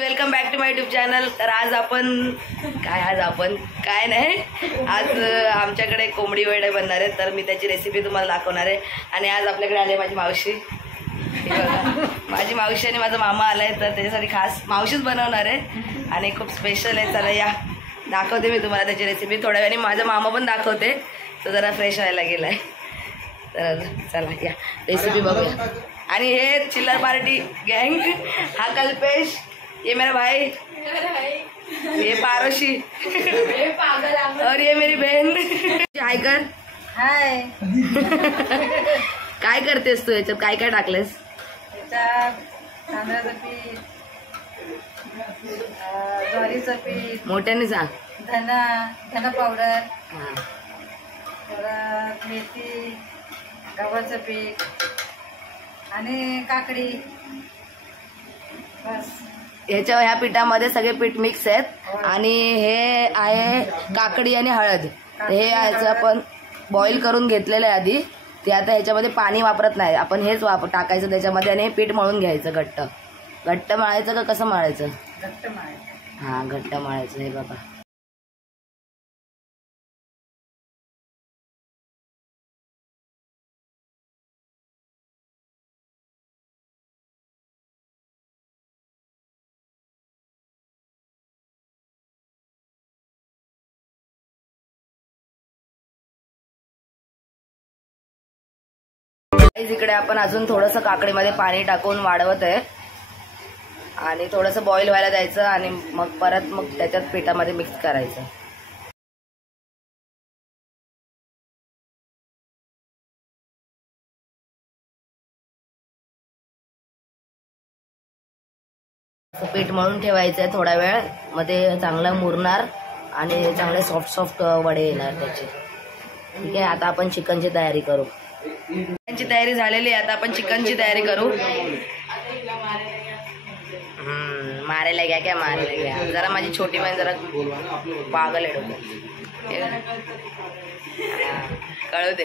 Welcome back to my YouTube channel. तर आज आपण काय नाही, आज आमच्याकडे कोंबडी वडे बनणार आहेत, तर मी त्याची रेसिपी तुम्हाला दाखवणार आहे। आणि आज आपल्याकडे आले माझी मावशी, माझी मावशी आणि माझा मामा आलाय, तर त्याच्यासाठी खास मावशीच बनवणार आहे आणि खूप स्पेशल आहे। चला या दाखवते मी तुम्हाला त्याची रेसिपी। थोड्या वेळाने माझा मामा पण दाखवते, तो जरा फ्रेश व्हायला गेलाय, तर चला या रेसिपी बघूया। आणि हे चिल्लर पार्टी गैंग, हा कल्पेश, ये मेरा भाई, ये पारोशी और ये मेरी बहन। हाय कर। हाय। काय करतेस तू? याच्यात काय काय टाकलेस? तांदळाचं पीठ, ज्वारीचं पीठ, मोठ्याने सांग। धना पावडर, परत मेथी, गव्हाचं पीठ आणि काकडी, बस। ह्या पिठामध्ये सगळे पीठ मिक्स आहेत आणि हे आहे काकडी आणि हळद। हे याचं आपण बॉईल करून घेतलेलं आहे आधी, ते आता ह्याच्यामध्ये पाणी वापरत नाही, आपण हेच टाकायचं त्याच्यामध्ये आणि हे पीठ मळून घ्यायचं। घट्ट मळायचं का कसं मळायचं? घट्ट मळायचं। हा, घट्ट मळायचं। हे बघा, इकडे आपण अजून थोडंसं काकडीमध्ये पाणी टाकून वाढवत आहे आणि थोडंसं बॉईल व्हायला द्यायचं आणि मग परत त्याच्यात पिठामध्ये मिक्स करायचं। पीठ मळून ठेवायचं आहे थोडा वेळ, मध्ये चांगलं मुरणार आणि चांगले सॉफ्ट वडे येणार त्याचे। ठीक आहे, आता आपण चिकनची तयारी करू। चिकनची तयारी झालेली आहे, आता आपण चिकनची तयारी करू। मारायला घ्या क्या, मारायला घ्या। जरा माझी छोटी बहीण जरा पागल आहे डोकं, कळू दे।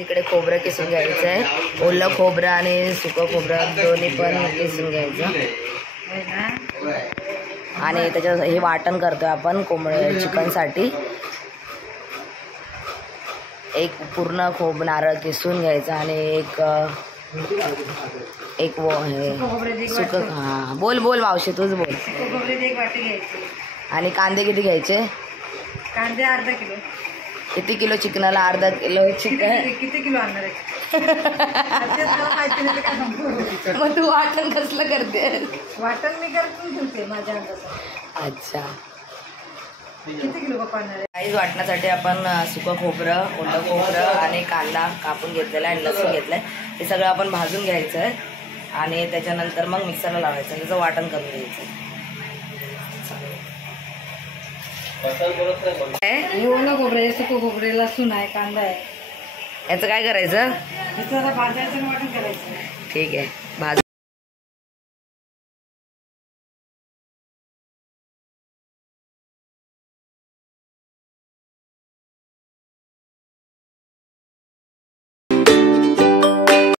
इकडे खोबरं किसून घ्यायचं आहे, ओलं खोबरं आणि सुकं खोबरं दोन्ही पण किसून घ्यायचं आणि त्याच्यात हे वाटण करतोय आपण चिकनसाठी। एक पूर्ण नारळ किसून घ्यायचा आणि एक सुकं, हा बोल मावशी, तूच बोल। एक वाटी घ्यायची। आणि कांदे किती घ्यायचे? कांदे अर्धा किलो। किती किलो चिकनाला? अर्धा किलो चिकन। किती किलो आणणार आहे? मग तू वाटण कसलं करते? वाटण मी करतो ठेवते माझ्या अंदाजात। अच्छा, किती किलो आणणार आहे? काहीच वाटण्यासाठी आपण सुकं खोबरं, ओलं खोबरं आणि कांदा कापून घेतलेला आणि लसूण घेतलंय, हे सगळं आपण भाजून घ्यायचं आहे आणि त्याच्यानंतर मग मिक्सरला लावायचं, त्याचं वाटण करून घ्यायचं। हे ओलं खोबरं आहे, सुकं खोबरं, लसूण आहे, कांदा आहे। याचं काय करायचं? जरा भाजायचं आणि वाटण करायचं। ठीक आहे, भाज।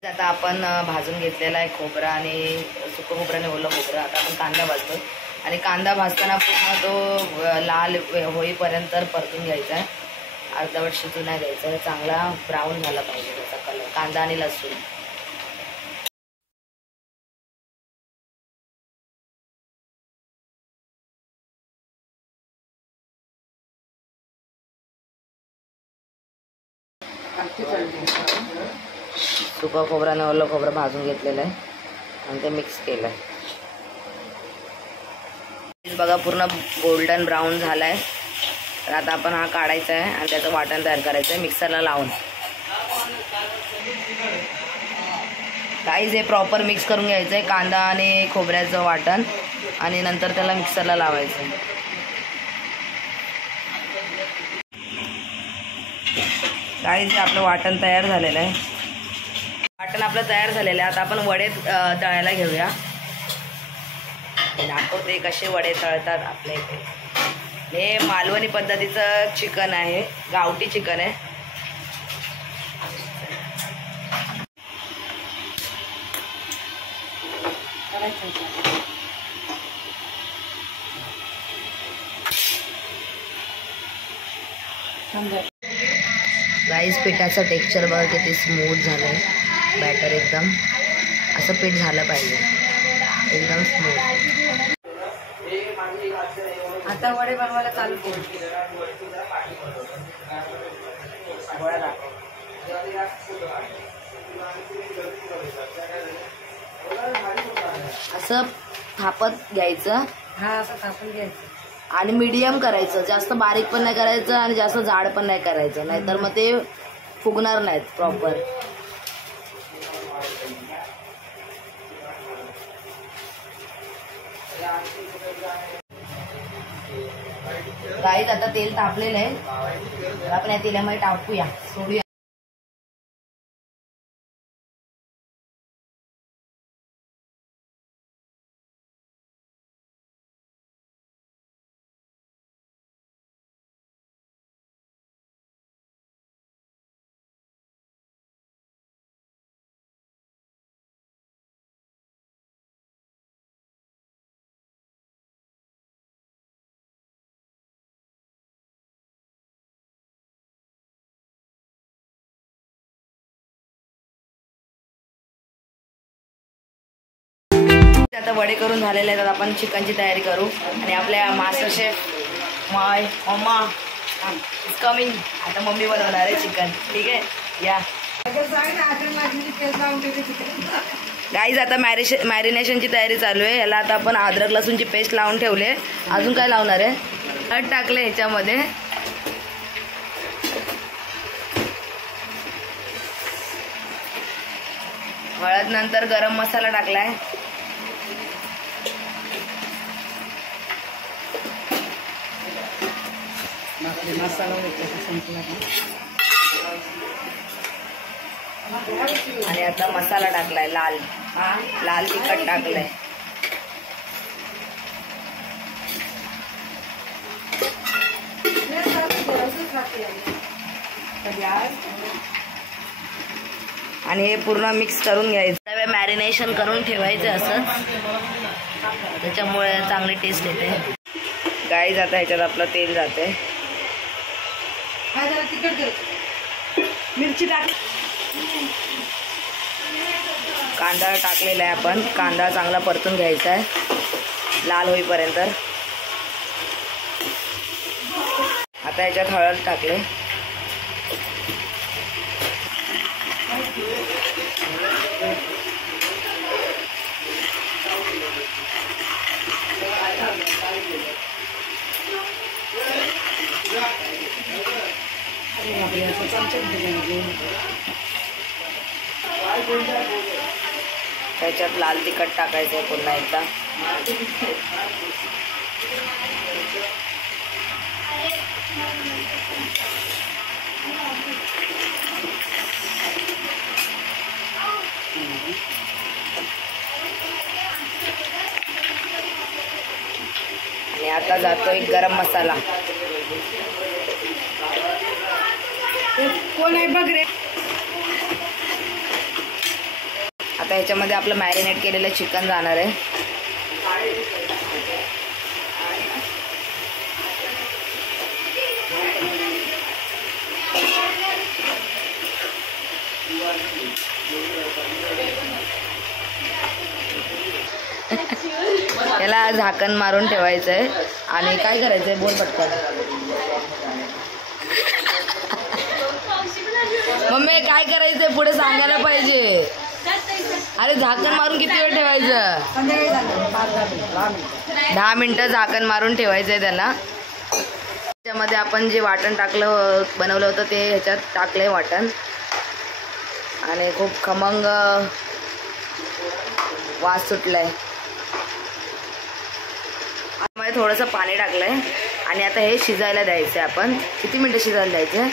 आता आपण भाजून घेतलेला आहे खोबरं आणि सुकं खोबरं आणि ओलं खोबरं। आता आपण कांदा भाजतोय आणि कांदा भाजताना पूर्ण तो लाल होईपर्यंत परतून घ्यायचा आहे, अर्धवट शिजू नाही द्यायचं, चांगला ब्राऊन झाला पाहिजे त्याचा कलर, कांदा आणि लसूण। सुकं खोबरं आणि ओलं खोबरं भाजून घेतलेलं आहे आणि ते मिक्स केलं आहे। बघा पूर्ण गोल्डन ब्राऊन झालाय, तर आता आपण हा काढायचा आहे आणि त्याचं वाटण तयार करायचं आहे मिक्सरला लावून। काहीच हे प्रॉपर मिक्स करून घ्यायचं आहे, कांदा आणि खोबऱ्याचं वाटण, आणि नंतर त्याला मिक्सरला लावायचं आहे। काहीच आपलं वाटण तयार झालेलं आहे, वाटण आपलं तयार झालेलं आहे। आता आपण वडे तळायला घेऊया, दाखवते कसे वडे तळतात आपल्या इथे। हे मालवणी पद्धतीचं चिकन आहे, गावठी चिकन आहे। राईस पिठाचं टेक्स्चर बघा किती स्मूथ झालंय. बॅटर एकदम असं पीठ झालं पाहिजे, एकदम स्मूथ. आता वडे बनवायला चालू केले. असं थापत घ्यायचं. हा, असं थापून घ्यायचं आणि मीडियम करायचं, जास्त बारीक पण नाही करायचं आणि जास्त जाड पण नाही करायचं, नाहीतर मग ते फुगणार नाहीत प्रॉपर. गाईत आता तेल तापलेलं आहे, तर आपण या तेलामध्ये टाकूया, सोडूया. आता वडे करून झालेले आहेत. आपण चिकनची तयारी करू आणि आपल्या master chef my mamma is coming. आता मम्मी बनवणार आहे चिकन. ठीक आहे, या गाईज. आता मॅरिनेशनची तयारी चालू आहे. याला आता आपण अद्रक लसूणची पेस्ट लावून ठेवले. अजून काय लावणार आहे? हळद टाकले ह्याच्यामध्ये. हळद नंतर गरम मसाला टाकलाय. मसाला आणि आता मसाला टाकलाय लाल. लाल तिखट टाकलंय. आणि हे पूर्ण मिक्स करून घ्यायचं. मॅरिनेशन करून ठेवायचं असंच, त्याच्यामुळे चांगली टेस्ट येते. गाईज आता ह्याच्यात आपलं तेल जाते. मिरची टाक. कांदा टाकलेला आहे आपण. कांदा चांगला परतून घ्यायचा आहे लाल होईपर्यंत. आता ह्याच्यात हळद टाकले. त्याच्यात लाल तिखट टाकायचं आहे पुन्हा एकदा. आणि आता जातोय गरम मसाला. कोण आहे बघ रे. आता ह्याच्यामध्ये आपलं मॅरिनेट केलेलं चिकन जाणार आहे. याला झाकण मारून ठेवायचं आहे. आणि काय करायचंय बोल पटकन. मम्मी काय करायचंय पुढे सांगायला पाहिजे. अरे झाकण मारून किती वेळ ठेवायचं? 10 मिनिटं झाकण मारून ठेवायचंय त्याला. त्याच्यामध्ये आपण जे वाटण बनवलं होतं ते ह्याच्यात टाकलंय वाटण. आणि खूप खमंग वास सुटलाय. मध्ये थोडंसं पाणी टाकलंय आणि आता हे शिजायला द्यायचंय. आपण किती मिनिटं शिजायला द्यायचं?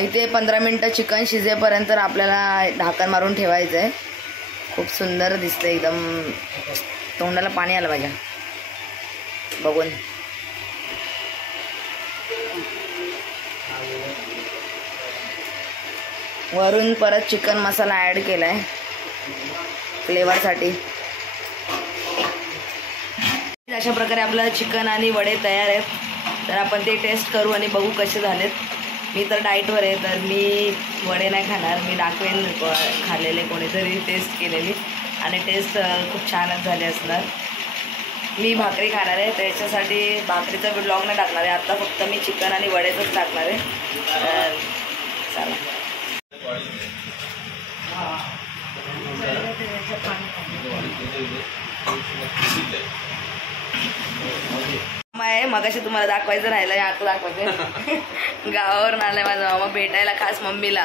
इथे 15 मिनिटं चिकन शिजेपर्यंत आपल्याला ढाकण मारून ठेवायचं आहे. खूप सुंदर दिसतं, एकदम तोंडाला पाणी आलं माझ्या बघून. वरून परत चिकन मसाला ॲड केला आहे फ्लेवरसाठी. अशा प्रकारे आपलं चिकन आणि वडे तयार आहेत. तर आपण ते टेस्ट करू आणि बघू कसे झालेत. मी तर डाएटवर आहे तर मी वडे नाही खाणार. मी दाखवेन खाल्लेले कोणीतरी टेस्ट केलेली आणि टेस्ट खूप छानच झाले असणार. मी भाकरी खाणार आहे त्याच्यासाठी भाकरीचा ब्लॉग नाही टाकणार आहे. आत्ता फक्त मी चिकन आणि वडेचंच टाकणार आहे. तर चला. आहे मगाशी तुम्हाला दाखवायचं राहिलं आता दाखवायचं. गावावरून आलाय माझा मामा भेटायला खास मम्मीला.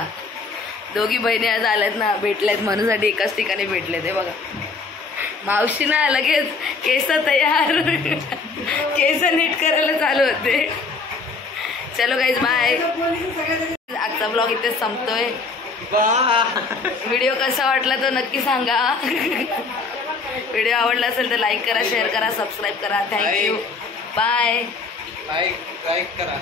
दोघी बहिणी आज आल्यात ना भेटल्यात म्हणूनसाठी एकाच ठिकाणी भेटले. ते बघा मावशी ना लगेच केस तयार केस नीट करायला चालू होते. चलो गाईज बाय. आजचा ब्लॉग इथेच संपतोय. व्हिडिओ कसा वाटला तर नक्की सांगा. व्हिडिओ आवडला असेल तर लाईक करा, शेअर करा, सबस्क्राईब करा. थँक्यू. बाय. लाईक करा.